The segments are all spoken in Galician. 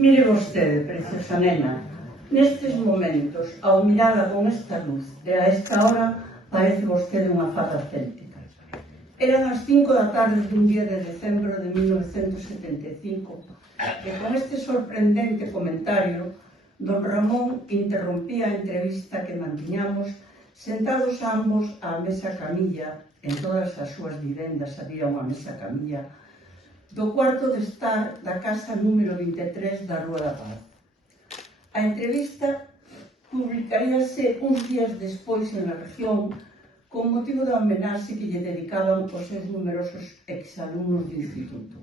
Mire vostede, preciosa nena, nestes momentos, ao mirada con esta luz e a esta hora, parece vostede unha fada céltica. Eran as 5 da tarde dun día de decembro de 1975 e con este sorprendente comentario, don Ramón interrompía a entrevista que mantiñamos sentados ambos á mesa camilla. En todas as súas vivendas había unha mesa camilla do cuarto de estar da casa número 23 da Rúa da Paz. A entrevista publicaríase uns días despois en La Región con motivo da homenaxe que lle dedicaban os seus numerosos exalumnos do instituto.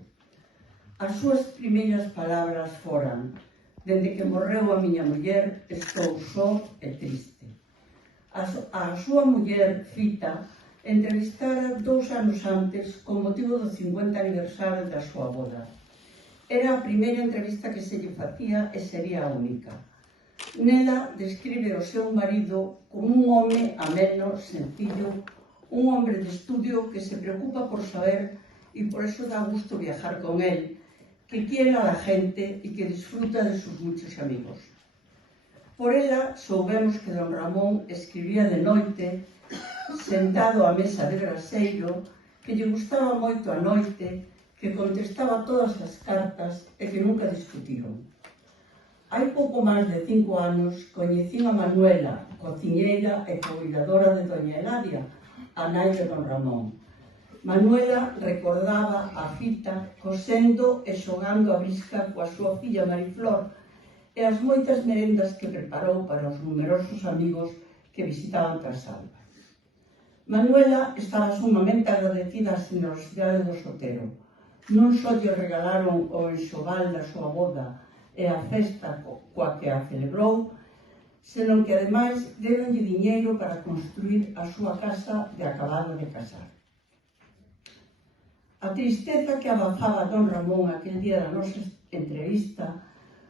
As súas primeiras palabras foran: dende que morreu a miña muller estou só e triste. A súa muller, Fita, entrevistara 2 anos antes con motivo do 50 aniversario da súa boda. Era a primeira entrevista que se lle facía e sería a única. Nela describe o seu marido como un home ameno, sencillo, un hombre de estudio que se preocupa por saber e por eso dá gusto viajar con él, que quiere a la gente e que disfruta de sus muchos amigos. Por ela soubemos que don Ramón escribía de noite, sentado á mesa de braseiro, que lle gustaba moito a noite, que contestaba todas as cartas e que nunca discutiron. Hai pouco máis de 5 anos coñecín a Manuela, cociñeira e cuidadora de doña Eladia, a nai de don Ramón. Manuela recordaba a Fita cosendo e xogando a bisca coa súa filla Mariflor e as moitas merendas que preparou para os numerosos amigos que visitaban Trasalba. Manuela estaba sumamente agradecida á generosidade do Sotero. Non só lle regalaron o enxoval da súa boda e a festa coa que a celebrou, senón que ademais deronlle diñeiro para construir a súa casa de acabado de casar. A tristeza que abafaba don Ramón aquel día da nosa entrevista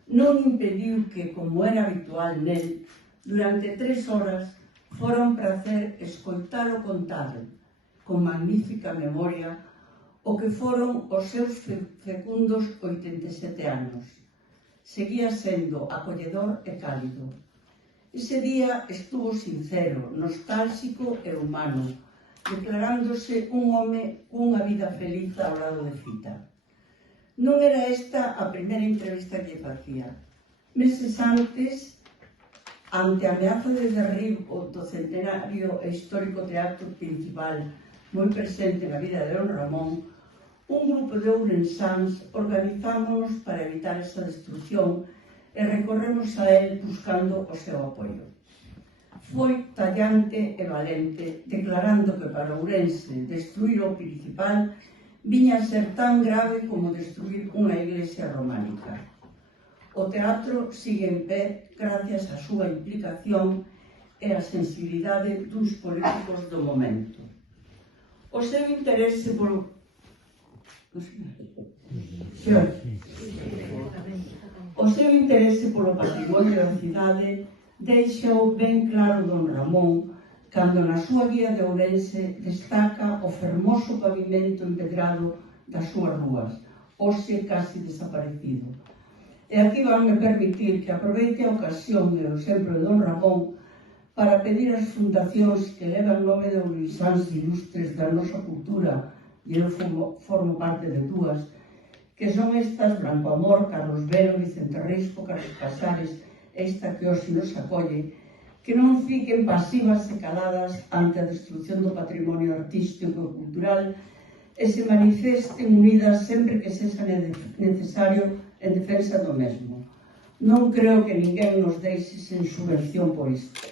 non impediu que, como era habitual nel, durante 3 horas fora un prazer escoitalo contar con magnífica memoria o que foron os seus fecundos 87 anos. Seguía sendo acolledor e cálido. Ese día estuvo sincero, nostálxico e humano, declarándose un home cunha vida feliz ao lado de Fita. Non era esta a primeira entrevista que lle facía. Meses antes, ante a ameaza de derribo do centenario e histórico teatro principal moi presente na vida de don Ramón, un grupo de ourensáns organizámonos para evitar esa destrucción e recorremos a él buscando o seu apoio. Foi tallante e valente, declarando que para Ourense destruir o principal viña a ser tan grave como destruir unha iglesia románica. O teatro sigue en pé gracias á súa implicación e á sensibilidade duns políticos do momento. O seu interese polo patrimonio da cidade deixou ben claro don Ramón cando na súa guía de Ourense destaca o fermoso pavimento empedrado das súas rúas, hoxe casi desaparecido. E aquí vanme permitir que aproveite a ocasión e o exemplo de don Ramón para pedir ás fundacións que levan nome de ourensáns ilustres da nosa cultura, e eu formo parte de 2, que son estas Branco Amor, Carlos Vero, Vicente Risco, Carlos Casares, esta que hoxe nos acolle, que non fiquen pasivas e caladas ante a destrucción do patrimonio artístico e cultural e se manifesten unidas sempre que sexa necesario en defensa do mesmo. Non creo que ninguén nos deixe sen subvención por isto.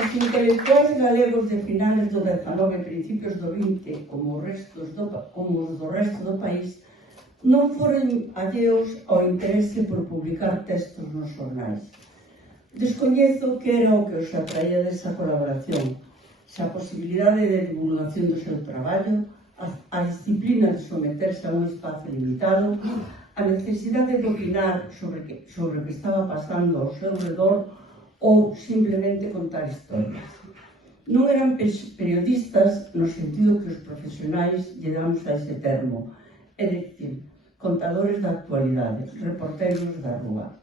Os intelectuais galegos de finales do 19 e principios do 20, como os do resto do país, non foron alleos ao interese por publicar textos nos xornais. Descoñezo que era o que os atraía desa colaboración, xa a posibilidade de divulgación do seu traballo, a disciplina de someterse a un espazo limitado, a necesidade de opinar sobre o que estaba pasando ao seu redor ou simplemente contar historias. Non eran periodistas no sentido que os profesionais lle damos a ese termo, é dicir, contadores da actualidade, reporteros da rúa.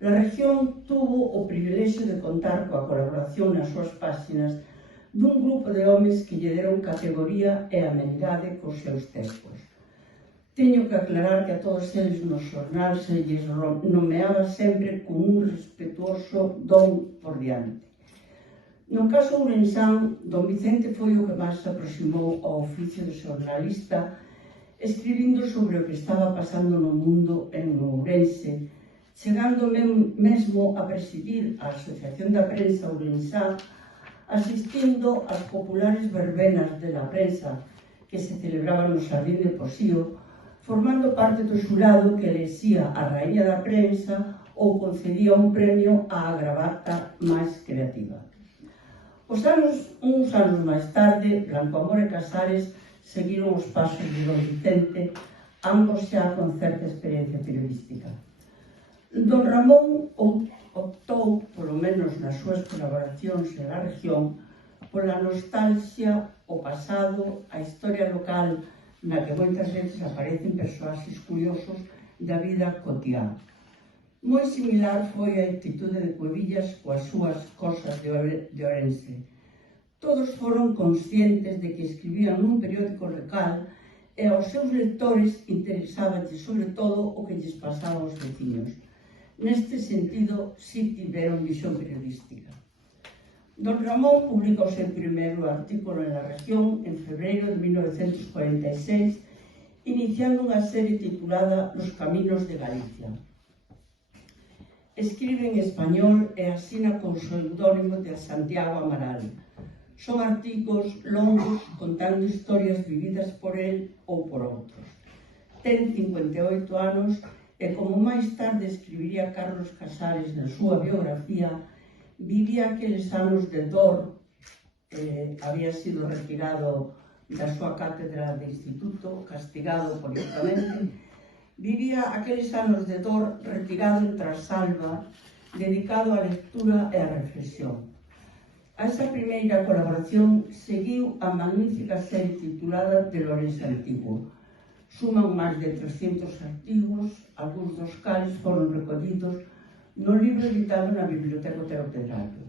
La región tuvo o privilexio de contar coa colaboración nas súas páxinas dun grupo de homes que lle deron categoría e amenidade cos seus textos. Teño que aclarar que a todos eles no xornal se lles nomeaba sempre con un respetuoso don por diante. No caso ourensán, don Vicente foi o que máis se aproximou ao oficio de xornalista, escribindo sobre o que estaba pasando no mundo en Ourense, chegando mesmo a presidir a Asociación da Prensa Ourensá, asistindo ás populares verbenas de la prensa que se celebraban no Xardín de Posío, formando parte do xurado que elexía a raíña da prensa ou concedía un premio á gravata máis creativa. Uns anos máis tarde, Blanco Amor e Casares seguiron os pasos de don Vicente, ambos xa con certa experiencia periodística. Don Ramón optou, polo menos nas súas colaboracións en la región, pola nostalgia, o pasado, a historia local, na que moitas veces aparecen persoaxes curiosos da vida cotiá. Moi similar foi a actitude de Cuevillas coas súas cosas de Ourense. Todos foron conscientes de que escribían nun periódico local e aos seus lectores interesáballe sobre todo o que lles pasaba aos veciños. Neste sentido, si tiveron visión periodística. Don Ramón publica o seu primeiro artículo en La Región en febreiro de 1946, iniciando unha serie titulada Los Caminos de Galicia. Escribe en español e asina con pseudónimo de Santiago Amaral. Son artigos longos contando historias vividas por él ou por outros. Ten 58 anos e, como máis tarde escribiría Carlos Casares na súa biografía, vivía aqueles anos de dor, había sido retirado da súa cátedra de instituto, castigado políticamente, vivía aqueles anos de dor retirado en Trasalba, dedicado á lectura e á reflexión. A esa primeira colaboración seguiu a magnífica serie titulada De Ourense Antigo. Suman máis de 300 artigos, algúns dos cales foron recollidos no libro editado na Biblioteca Otero Pedrallo.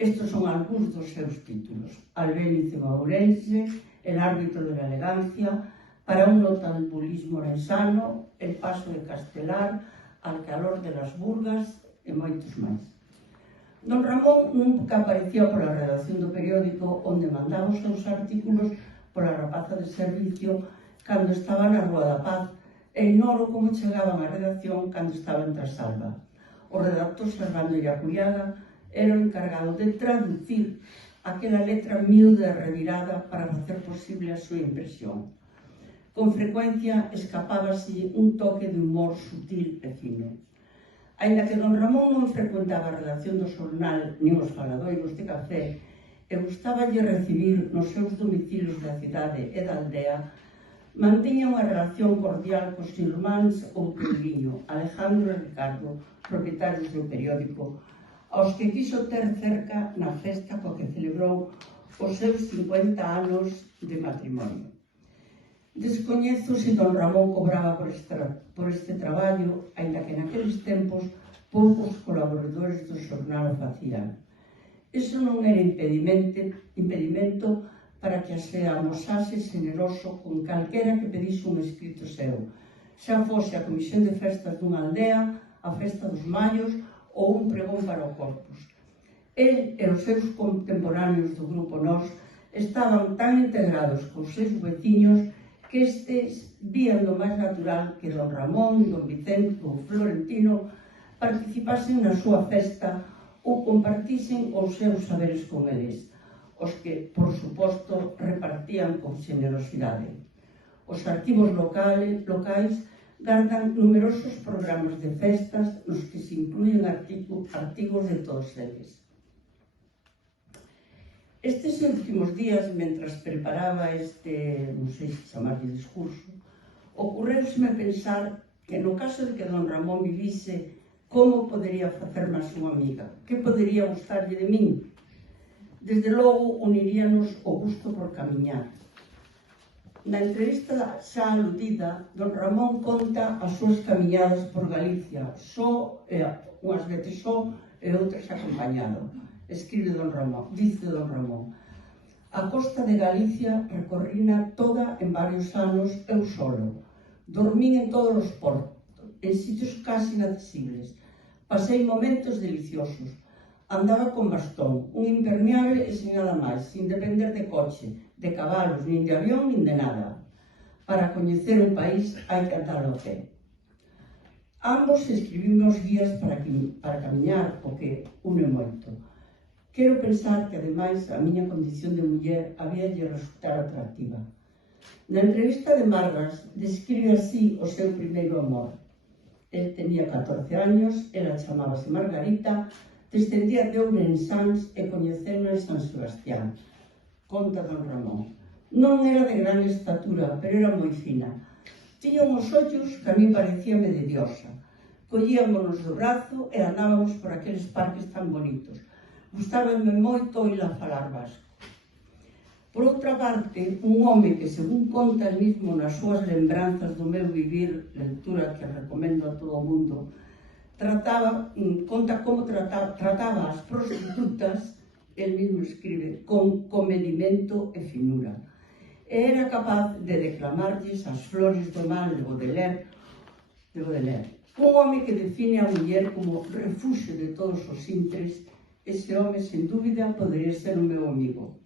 Estes son algúns dos seus títulos: Albénice en Ourense, El árbitro de la elegancia, Para un notambulismo orensano, El paso de Castelar, Al calor de las Burgas e moitos máis. Don Ramón nunca aparecía pola redacción do periódico onde mandaba os seus artículos pola rapaza de servicio cando estaba na Rúa da Paz e ignoro como chegaban á redacción cando estaba en Trasalba. O redactor Servando Iacuriaga era o encargado de traducir aquela letra miúda e revirada para facer posible a súa impresión. Con frecuencia escapábase un toque de humor sutil e fino. Aínda que don Ramón non frecuentaba a redacción do xornal nin os faladoiros de café e gustáballe recibir nos seus domicilios da cidade e da aldea, mantiña unha relación cordial cos irmáns Outreviño, Alejandro e Ricardo, propietarios do periódico, aos que quiso ter cerca na festa coa que celebrou os seus 50 anos de matrimonio. Descoñezo se don Ramón cobraba por este traballo, aínda que naqueles tempos poucos colaboradores do xornal o facían. Iso non era impedimento para que se amosase generoso con calquera que pedise un escrito seu, xa fose a comisión de festas dunha aldea, a festa dos Mallos ou un pregón para o Corpus. El e os seus contemporáneos do Grupo Nós estaban tan integrados cos seus veciños que estes vían do máis natural que don Ramón, don Vicente ou Florentino participasen na súa festa ou compartisen os seus saberes con eles, os que, por suposto, repartían con generosidade. Os arquivos locais gardan numerosos programas de festas nos que se incluyen artigos de todos eles. Estes últimos días, mentras preparaba este, non sei se chamarlle discurso, ocorreuseme pensar que no caso de que don Ramón vivise, como podería facer máis unha amiga? Que podería gustarlle de min? Desde logo, uniríanos o gusto por camiñar. Na entrevista xa aludida, don Ramón conta as súas camiñadas por Galicia, unhas veces só e outras acompañado. Escribe don Ramón, dice don Ramón: a costa de Galicia recorrina toda en varios anos eu solo. Dormín en todos os portos, en sitios casi inaccesibles. Pasei momentos deliciosos. Andaba con bastón, un impermeable e sin nada máis, sin depender de coche, de cabalos, nin de avión, nin de nada. Para coñecer un país hai que andar ao pé. Ambos escribimos guías para camiñar, o que une moito. Quero pensar que, ademais, a miña condición de muller había de resultar atractiva. Na entrevista de Margas, describe así o seu primeiro amor. El tenía 14 años, ela chamábase Margarita, descendía de Ourensáns e coñeceu en San Sebastián. Conta don Ramón: non era de gran estatura, pero era moi fina. Tiña uns ollos que a mí parecíame de diosa. Collíamonos do brazo e andábamos por aqueles parques tan bonitos. Gustábame moito oíla falar vasco. Por outra parte, un home que, según conta el mismo nas súas lembranzas do meu vivir, lectura que recomendo a todo o mundo, conta como trataba as prostitutas, el mismo escribe, con comedimento e finura. E era capaz de declamarlles as flores do mal de Baudelaire. Un home que define a muller como refuxio de todos os intres. Ese home, sen dúbida, podería ser o meu amigo.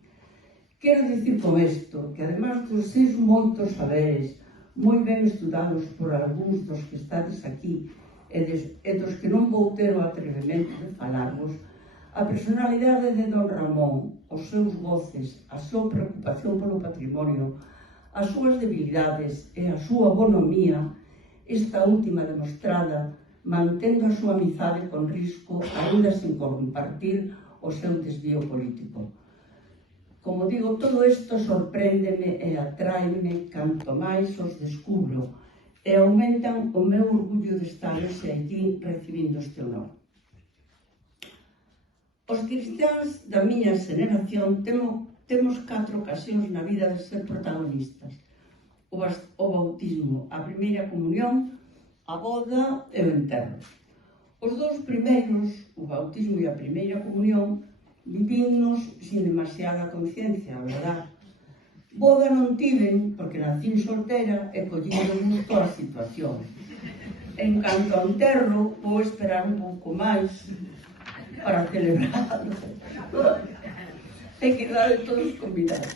Quero dicir con isto que, además dos seus moitos saberes, moi ben estudados por algúns dos que estades aquí e dos que non vou ter o atrevemento de falarvos, a personalidade de don Ramón, os seus goces, a súa preocupación polo patrimonio, as súas debilidades e a súa bonomía, esta última demostrada, mantendo a súa amizade con risco, aínda sen compartir o seu desvío político. Como digo, todo isto sorpréndeme e atráeme canto máis os descubro e aumentan o meu orgullo de estar ese allí recibindo este honor. Os cristiáns da miña xeración temos 4 ocasións na vida de ser protagonistas: o bautismo, a primeira comunión, a boda e o enterro. Os 2 primeiros, o bautismo e a primeira comunión, vivinnos sin demasiada conciencia, a verdad. Boda non tiven, porque nacín soltera e collín toda a situación. En canto ao enterro, vou esperar un pouco máis para celebrarlo. Hai que dar a todos os convidados.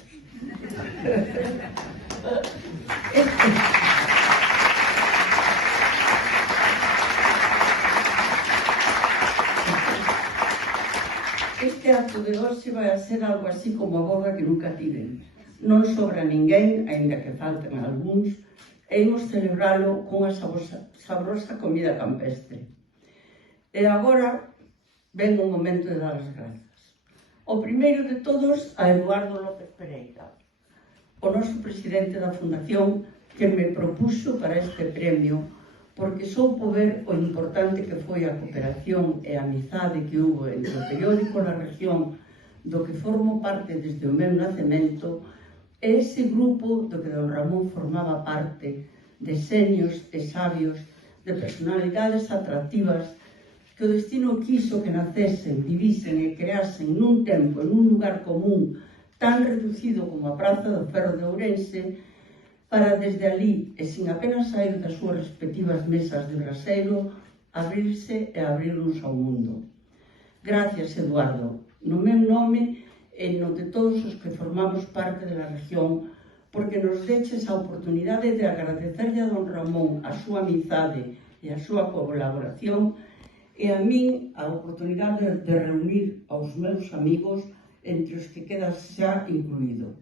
Este acto de hoxe vai a ser algo así como a boda que nunca tiven. Non sobra ninguén, aínda que falten algúns, e imos celebralo cunha sabrosa comida campestre. E agora ven o momento de dar as grazas. O primeiro de todos a Eduardo López Pereira, o noso presidente da Fundación, que me propuxo para este premio, porque soupo ver o importante que foi a cooperación e a amizade que hubo entre o periódico na región do que formo parte desde o meu nacemento e ese grupo do que don Ramón formaba parte, de xenios e sabios, de personalidades atractivas que o destino quiso que nacesen, vivisen e creasen nun tempo, en un lugar común tan reducido como a Praza do Ferro de Ourense, para desde ali, e sin apenas sair das súas respectivas mesas de braseiro, abrirse e abrirnos ao mundo. Gracias, Eduardo, no meu nome e no de todos os que formamos parte da región, porque nos deches a oportunidade de agradecerlle a don Ramón a súa amizade e a súa colaboración, e a min a oportunidade de reunir aos meus amigos, entre os que quedas xa incluído.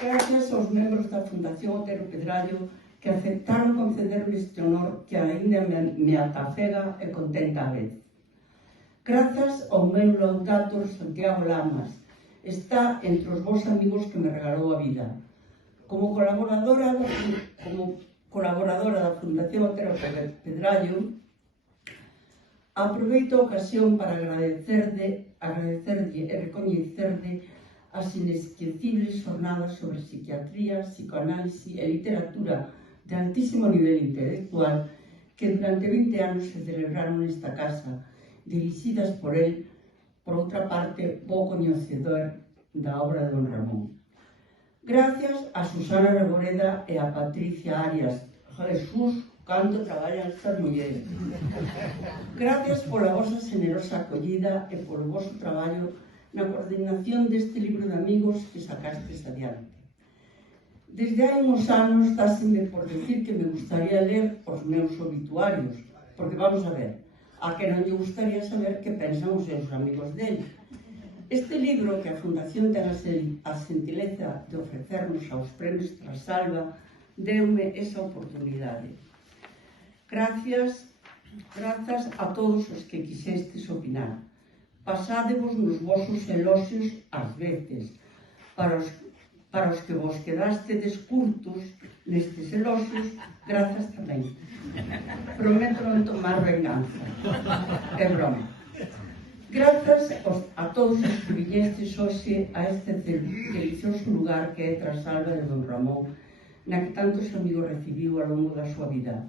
Gracias aos membros da Fundación Otero Pedrallo que aceptaron concederme este honor que aínda me atafega e contenta a vez. Grazas ao meu laudator Santiago Lamas, está entre os vos amigos que me regalou a vida. Como colaboradora da Fundación Otero Pedrallo, aproveito a ocasión para agradecerlle e recoñecerlle as inesquecibles jornadas sobre psiquiatría, psicoanálise e literatura de altísimo nivel intelectual que durante 20 anos se celebraron nesta casa, dirixidas por él, por outra parte, bo coñecedor da obra de don Ramón. Gracias a Susana Reboreda e a Patricia Arias. Jesús, canto traballan estas mulleres. Gracias pola vosa generosa acollida e polo voso traballo na coordinación deste libro de amigos que sacastes adiante. Desde hai uns anos dáseme por decir que me gustaría ler os meus obituarios, porque vamos a ver, a que non lle gustaría saber que pensan os seus amigos dele. Este libro que a Fundación ten a gentileza de ofrecernos aos premios Trasalba deume esa oportunidade. Grazas a todos os que quixestes opinar. Pasádevos nos vosos eloxios ás veces. Para os que vos quedastedes curtos nestes eloxios, grazas tamén. Prometo non tomar venganza. É broma. Grazas a todos os que viñestes hoxe a este delicioso lugar que é Trasalba de don Ramón, na que tantos amigos recibiu ao longo da súa vida.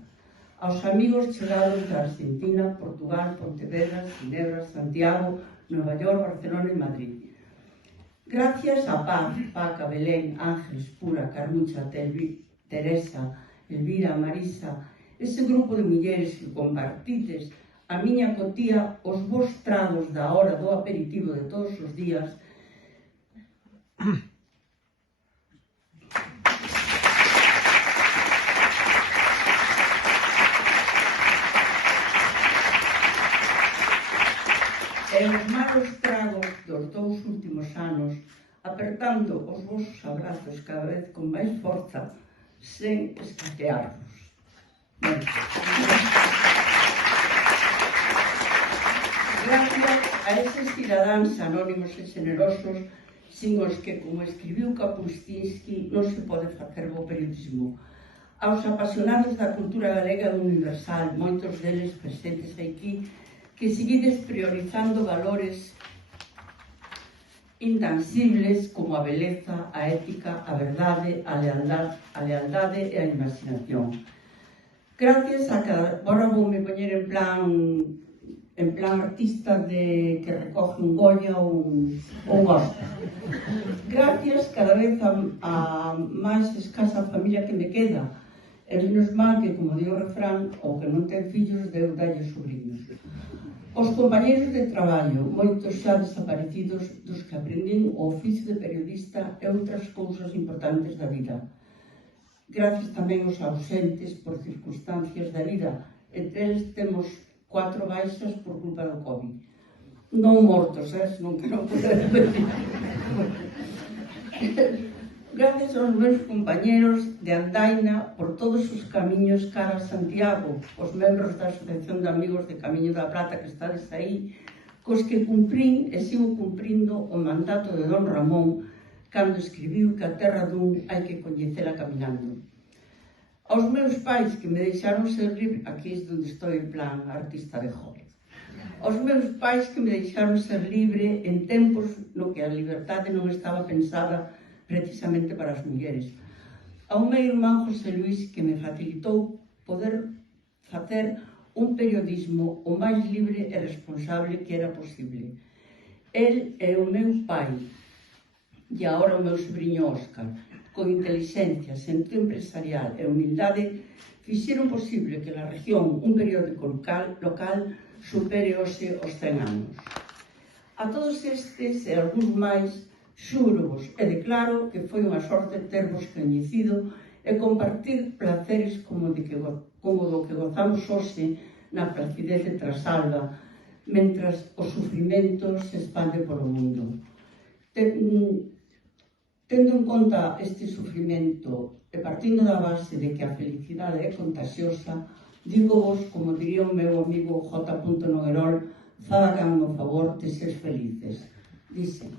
Aos amigos chegados da Argentina, Portugal, Pontevedra, Ginebra, Santiago, Nova York, Barcelona e Madrid. Gracias a Paz, Paca, Belén, Ángeles, Pura, Carmucha, Teresa, Elvira, Marisa, ese grupo de mulleres que compartides a miña cotía os vos tragos da hora do aperitivo de todos os días. E os malos tragos dos 2 últimos anos, apertando os vosos abrazos cada vez con máis forza, sen escaquearvos. Gracias a eses cidadáns anónimos e generosos sin os que, como escribiu Kapuscinski, non se pode facer bo periodismo. Aos apasionados da cultura galega e universal, moitos deles presentes aquí, que seguides priorizando valores intangibles como a beleza, a ética, a verdade, a lealdade e a imaginación. Gracias a cada... Agora vou me poñer en plan artista que recoge un Goya ou un Oscar. Gracias cada vez a máis escasa familia que me queda. É menos mal que, como di o refrán, o que non ten fillos deu dalle sobriños. Os compañeros de traballo, moitos xa desaparecidos, dos que aprendín o oficio de periodista e outras cousas importantes da vida. Gracias tamén aos ausentes por circunstancias da vida. Entre eles temos 4 baixas por culpa do COVID. Non mortos, senón que non poder decir. Gracias aos meus compañeros de andaina por todos os camiños cara a Santiago, os membros da Asociación de Amigos de Camiño da Plata que estades aí, cos que cumprín e sigo cumprindo o mandato de don Ramón cando escribiu que a terra dun hai que coñecela caminando. Aos meus pais que me deixaron ser libre, aquí é onde estou en plan artista de joven, aos meus pais que me deixaron ser libre en tempos no que a liberdade non estaba pensada precisamente para as mulleres. Ao meu irmán José Luis que me facilitou poder facer un periodismo o máis libre e responsable que era posible. El é o meu pai e agora o meu sobrinho Óscar, con inteligencia, sentido empresarial e humildade, fixeron posible que na región un periódico local supere hoxe os 100 anos. A todos estes e algúns máis, xúrovos e declaro que foi unha sorte tervos coñecido e compartir placeres como do que gozamos hoxe na placidez de Trasalba, mentras o sufrimento se expande polo mundo. Tendo en conta este sufrimento e partindo da base de que a felicidade é contagiosa, digo vos, como diría o meu amigo J. Noguerol, fagan o favor de ser felices. Dice: